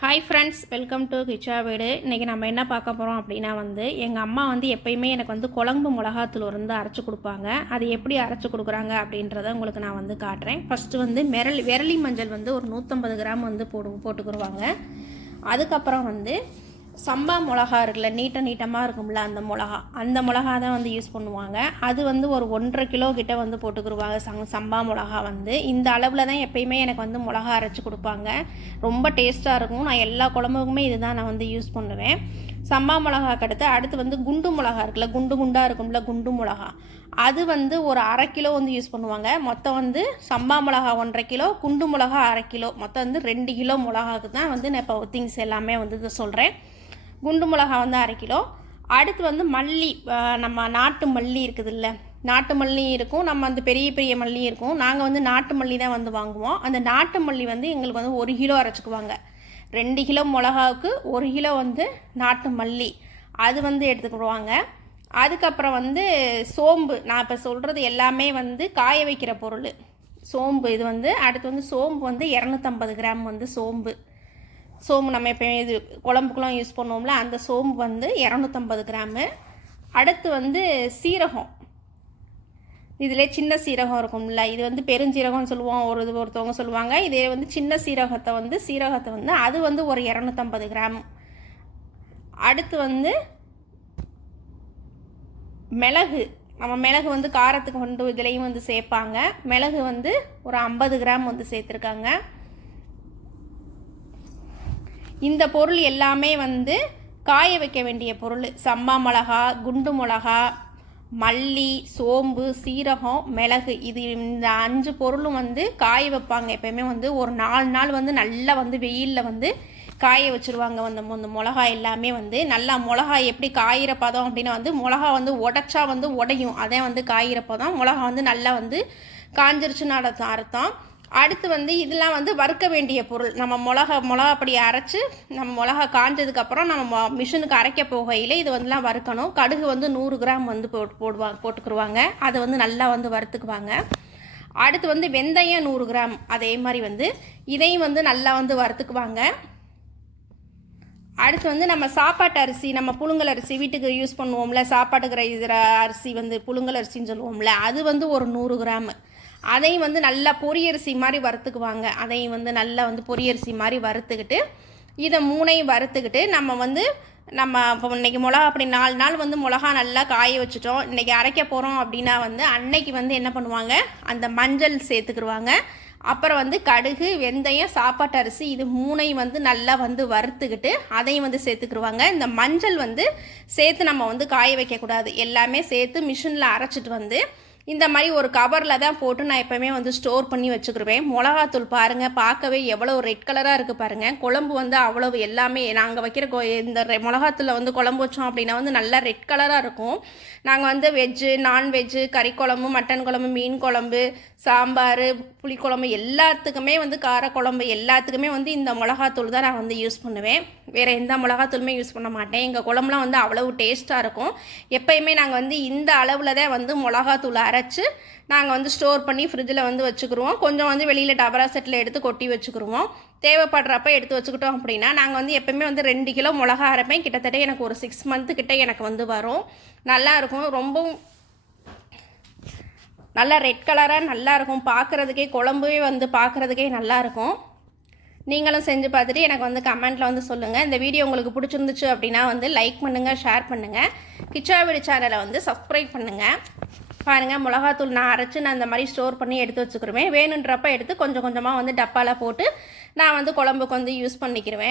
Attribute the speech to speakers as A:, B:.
A: Hi friends welcome to Kicha வீடு இன்றைக்கி நம்ம என்ன பார்க்க போகிறோம் அப்படின்னா வந்து எங்கள் அம்மா வந்து எப்பயுமே எனக்கு வந்து குழம்பு மிளகாத்தூள் வந்து அரைச்சி கொடுப்பாங்க. அது எப்படி அரைச்சி கொடுக்குறாங்க அப்படின்றத உங்களுக்கு நான் வந்து காட்டுறேன். ஃபஸ்ட்டு வந்து மிரளி விரலி மஞ்சள் வந்து ஒரு நூற்றம்பது கிராம் வந்து போடு போட்டுக்கிடுவாங்க அதுக்கப்புறம் வந்து சம்பா மிளகா இருக்குல்ல நீட்ட நீட்டமாக இருக்கும்ல அந்த மிளகா. அந்த மிளகா தான் வந்து யூஸ் பண்ணுவாங்க. அது வந்து ஒரு ஒன்றரை கிலோ கிட்ட வந்து போட்டுக்கிடுவாங்க சங் சம்பா மிளகா வந்து. இந்த அளவில் தான் எப்பயுமே எனக்கு வந்து மிளகா அரைச்சி கொடுப்பாங்க. ரொம்ப டேஸ்ட்டாக இருக்கும். நான் எல்லா குழம்புக்குமே இதுதான் நான் வந்து யூஸ் பண்ணுவேன். சம்பா மிளகாக்கு அடுத்து அடுத்து வந்து குண்டு மிளகா இருக்குல்ல குண்டு குண்டாக இருக்கும்ல குண்டு மிளகா. அது வந்து ஒரு அரை கிலோ வந்து யூஸ் பண்ணுவாங்க. மொத்தம் வந்து சம்பா மிளகா ஒன்றரை கிலோ குண்டு மிளகா அரை கிலோ. மொத்தம் வந்து ரெண்டு கிலோ மிளகாக்கு தான் வந்து நான் இப்போ திங்ஸ் எல்லாமே வந்து இதை சொல்கிறேன் குண்டு மிளகா வந்து அரை கிலோ. அடுத்து வந்து மல்லி நம்ம நாட்டு மல்லி இருக்குதுல்ல. நாட்டு மல்லி இருக்கும். நம்ம அந்த பெரிய பெரிய மல்லி இருக்கும். நாங்கள் வந்து நாட்டு மல்லி தான் வந்து வாங்குவோம். அந்த நாட்டு மல்லி வந்து எங்களுக்கு வந்து ஒரு கிலோ அரைச்சிக்குவாங்க. ரெண்டு கிலோ மிளகாவுக்கு ஒரு கிலோ வந்து நாட்டு மல்லி. அது வந்து எடுத்துக்கிடுவாங்க அதுக்கப்புறம் வந்து சோம்பு நான் இப்போ சொல்கிறது எல்லாமே வந்து காய வைக்கிற பொருள். சோம்பு இது வந்து அடுத்து வந்து சோம்பு வந்து இரநூத்தம்பது கிராம் வந்து சோம்பு. சோம்பு நம்ம எப்போ இது குழம்புக்குலாம் யூஸ் பண்ணுவோம்ல அந்த சோம்பு வந்து இரநூத்தம்பது கிராமு. அடுத்து வந்து சீரகம். இதில் சின்ன சீரகம் இருக்கும்ல இது வந்து பெருஞ்சீரகம்னு சொல்லுவோம் ஒரு இது ஒருத்தவங்க சொல்லுவாங்க. இதே வந்து சின்ன சீரகத்தை வந்து சீரகத்தை வந்து அது வந்து ஒரு இரநூத்தம்பது கிராம். அடுத்து வந்து மிளகு. நம்ம மிளகு வந்து காரத்துக்கு கொண்டு இதுலேயும் வந்து சேர்ப்பாங்க. மிளகு வந்து ஒரு ஐம்பது கிராம் வந்து சேர்த்துருக்காங்க. இந்த பொருள் எல்லாமே வந்து காய வைக்க வேண்டிய பொருள். சம்பா மிளகா குண்டு மிளகா மல்லி சோம்பு சீரகம் மிளகு. இது இந்த அஞ்சு பொருளும் வந்து காய வைப்பாங்க. எப்பயுமே வந்து ஒரு நாலு நாள் வந்து நல்லா வந்து வெயிலில் வந்து காய வச்சுருவாங்க. அந்த மொ- அந்த மிளகா எல்லாமே வந்து நல்லா மிளகா எப்படி காயிற பதம் அப்படின்னா வந்து மிளகா வந்து உடச்சா வந்து உடையும். அதே வந்து காயிற பதம் மிளகா வந்து நல்லா வந்து காஞ்சிருச்சுன்னு அர்த்தம் அர்த்தம். அடுத்து வந்து இதெல்லாம் வந்து வறுக்க வேண்டிய பொருள். நம்ம மிளகா மிளகா அப்படி அரைச்சி நம்ம மிளகா காஞ்சதுக்கப்புறம் நம்ம மொ- மிஷினுக்கு அரைக்க போகையில் இது வந்துலாம் வறுக்கணும். கடுகு வந்து நூறு கிராம் வந்து போட்டு போடுவாங்க போட்டுக்குருவாங்க. அதை வந்து நல்லா வந்து வறுத்துக்குவாங்க. அடுத்து வந்து வெந்தயம் நூறு கிராம் அதே மாதிரி வந்து இதையும் வந்து நல்லா வந்து வறுத்துக்குவாங்க. அடுத்து வந்து நம்ம சாப்பாட்டு அரிசி நம்ம புழுங்கல் அரிசி வீட்டுக்கு யூஸ் பண்ணுவோம்ல சாப்பாட்டுக்கு ரைக்கிற அரிசி வந்து புழுங்கல் அரிசின்னு சொல்லுவோம்ல அது வந்து ஒரு நூறு கிராம். அதையும் வந்து நல்லா பொரியரிசி மாதிரி வறுத்துக்குவாங்க. அதையும் வந்து நல்லா வந்து பொரியரிசி மாதிரி வறுத்துக்கிட்டு இதை மூணையும் வறுத்துக்கிட்டு நம்ம வந்து நம்ம இப்போ இன்னைக்கு மிளகா அப்படி நாலு நாள் வந்து மிளகா நல்லா காய வச்சுட்டோம். இன்றைக்கி அரைக்க போகிறோம் அப்படின்னா வந்து அன்னைக்கு வந்து என்ன பண்ணுவாங்க? அந்த மஞ்சள் சேர்த்துக்கிடுவாங்க அப்புறம் வந்து கடுகு வெந்தயம் சாப்பாட்டு அரிசி இது மூணையும் வந்து நல்லா வந்து வறுத்துக்கிட்டு அதையும் வந்து சேர்த்துக்கிடுவாங்க இந்த மஞ்சள் வந்து சேர்த்து நம்ம வந்து காய வைக்கக்கூடாது. எல்லாமே சேர்த்து மிஷினில் அரைச்சிட்டு வந்து இந்த மாதிரி ஒரு கவரில் தான் போட்டு நான் எப்போவுமே வந்து ஸ்டோர் பண்ணி வச்சுக்கிருவேன். மிளகாத்தூள் பாருங்கள் பார்க்கவே எவ்வளோ ரெட் கலராக இருக்குது பாருங்கள் குழம்பு வந்து அவ்வளவு எல்லாமே நாங்கள் வைக்கிற கொ- இந்த ரெ- மிளகாத்தூளில் வந்து குழம்பு வச்சோம் அப்படின்னா வந்து நல்லா ரெட் கலராக இருக்கும். நாங்கள் வந்து வெஜ்ஜு நான்வெஜ்ஜு கறி குழம்பு மட்டன் குழம்பு மீன் குழம்பு சாம்பார் புளிக்குழம்பு எல்லாத்துக்குமே வந்து காரக்குழம்பு எல்லாத்துக்குமே வந்து இந்த மிளகாத்தூள் தான் நான் வந்து யூஸ் பண்ணுவேன். வேறு எந்த மிளகாத்தூளுமே யூஸ் பண்ண மாட்டேன். எங்கள் குழம்புலாம் வந்து அவ்வளவு டேஸ்ட்டாக இருக்கும். எப்பயுமே நாங்கள் வந்து இந்த அளவில் தான் வந்து மிளகாத்தூள் அரைச்சி நாங்கள் வந்து ஸ்டோர் பண்ணி ஃப்ரிட்ஜில் வந்து வச்சுக்கிருவோம். கொஞ்சம் வந்து வெளியில் டபரா செட்டில் எடுத்து கொட்டி வச்சுக்கிருவோம். தேவைப்படுறப்ப எடுத்து வச்சுக்கிட்டோம் அப்படின்னா நாங்கள் வந்து எப்போயுமே வந்து ரெண்டு கிலோ மிளகா அரைப்பேன். கிட்டத்தட்ட எனக்கு ஒரு சிக்ஸ் மந்த்து கிட்டே எனக்கு வந்து வரும். நல்லா இருக்கும். ரொம்பவும் நல்லா ரெட் கலராக நல்லாயிருக்கும் பார்க்குறதுக்கே குழம்புவே வந்து பார்க்குறதுக்கே நல்லா இருக்கும். நீங்களும் செஞ்சு பார்த்துட்டு எனக்கு வந்து கமெண்ட்டில் வந்து சொல்லுங்கள் இந்த வீடியோ உங்களுக்கு பிடிச்சிருந்துச்சு அப்படின்னா வந்து லைக் பண்ணுங்கள் ஷேர் பண்ணுங்கள் கிச்சா வீடு சேனலை வந்து சப்ஸ்கிரைப் பண்ணுங்கள் பாருங்கள் மிளகாத்தூள் நான் அரைச்சி நான் இந்த மாதிரி ஸ்டோர் பண்ணி எடுத்து வச்சுக்கிருவேன். வேணுன்றப்ப எடுத்து கொஞ்சம் கொஞ்சமாக வந்து டப்பாவில் போட்டு நான் வந்து குழம்புக்கு வந்து யூஸ் பண்ணிக்கிருவேன்.